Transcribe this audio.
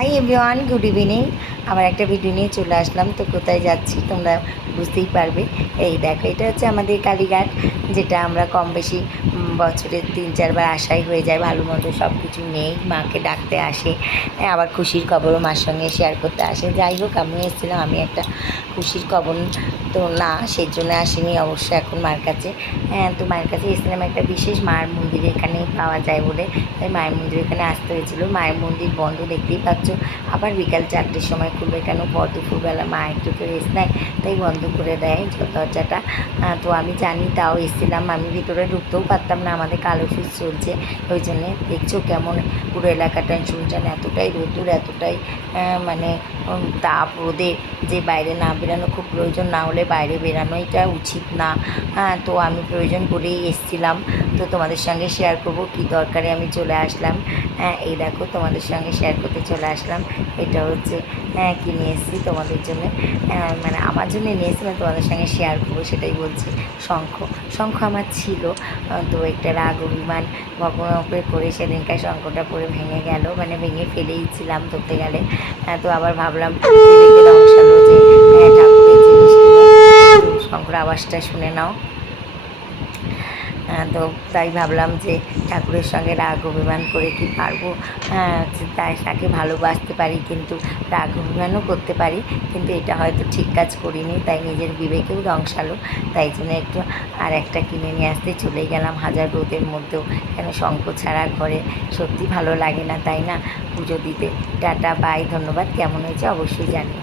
Hi everyone, good evening. আমার একটা video নিয়ে চলে আসলাম। তো কোথায় যাচ্ছি তোমরা বুঝতেই পারবে। এই দেখো, এটা হচ্ছে আমাদের কালীঘাট, যেটা আমরা কম বেশি বছরে 3-4বার আসাই হয়ে যায়। ভালো মন্দ সব কিছু নেই, মাকে ডাকতে আসে, আবার খুশির খবরও মার সঙ্গে শেয়ার করতে আসে। যাই হোক, আমি এসেছিলাম, আমি একটা খুশির খবর তো না, সেই জন্য আসিনি অবশ্য এখন মার কাছে। তো মায়ের কাছে এসেছিলাম একটা বিশেষ মায়ের মন্দির এখানে পাওয়া যায় বলে, তাই মায়ের মন্দির এখানে আসতে হয়েছিলো। মায়ের মন্দির বন্ধ, দেখতেই পাচ্ছ। আবার বিকাল 4টের সময় খুলবে, কেন দুপুরবেলা মা একটু তো রেস্ট নেয়, তাই বন্ধ করে দেয় দরজাটা। তো আমি জানি, তাও এসেছিলাম। আমি ভিতরে ঢুকতেও পারতাম না, আমাদের কালো ফিস চলছে, ওই জন্যে। দেখছো কেমন পুরো এলাকাটা শুনছেন, এতটাই রোদ্দুর, এতটাই মানে তাপ, রোদে যে বাইরে না বেরানো খুব প্রয়োজন, না হলে বাইরে বেরানোইটা উচিত না। তো আমি প্রয়োজন করেই এসেছিলাম। তো তোমাদের সঙ্গে শেয়ার করব কী দরকারে আমি চলে আসলাম। এই দেখো, তোমাদের সঙ্গে শেয়ার করতে চলে আসলাম। এটা হচ্ছে কিনে এসেছি তোমাদের জন্য, মানে আমার জন্য নিয়ে এসেছিলাম, তোমাদের সঙ্গে শেয়ার করবো সেটাই বলছি। শঙ্খ আমার ছিল, তো একটা রাগ অভিমান বকবক করে সেদিনকার শঙ্খটা পরে ভেঙে গেল, মানে ভেঙে ফেলেইছিলাম ধরতে গেলে। তো আবার ভাবলাম অংশালো যে ঠাকুরের জিনিস কিনে, শঙ্কর আওয়াজটা শুনে নাও। তো তাই ভাবলাম যে ঠাকুরের সঙ্গে রাগ অভিমান করে কি পারবো। তাই তাকে ভালোবাসতে পারি, কিন্তু রাগ অভিমানও করতে পারি, কিন্তু এটা হয়তো ঠিক কাজ করিনি, তাই নিজের বিবেকেও দংশালো। তাই জন্য একটু আর একটা কিনে নিয়ে আসতে চলেই গেলাম, হাজার রোদের মধ্যেও। কেন শঙ্খ ছাড়া ঘরে সত্যি ভালো লাগে না, তাই না, পুজো দিতে। টাটা, বাই, ধন্যবাদ। কেমন হয়েছে অবশ্যই জানি।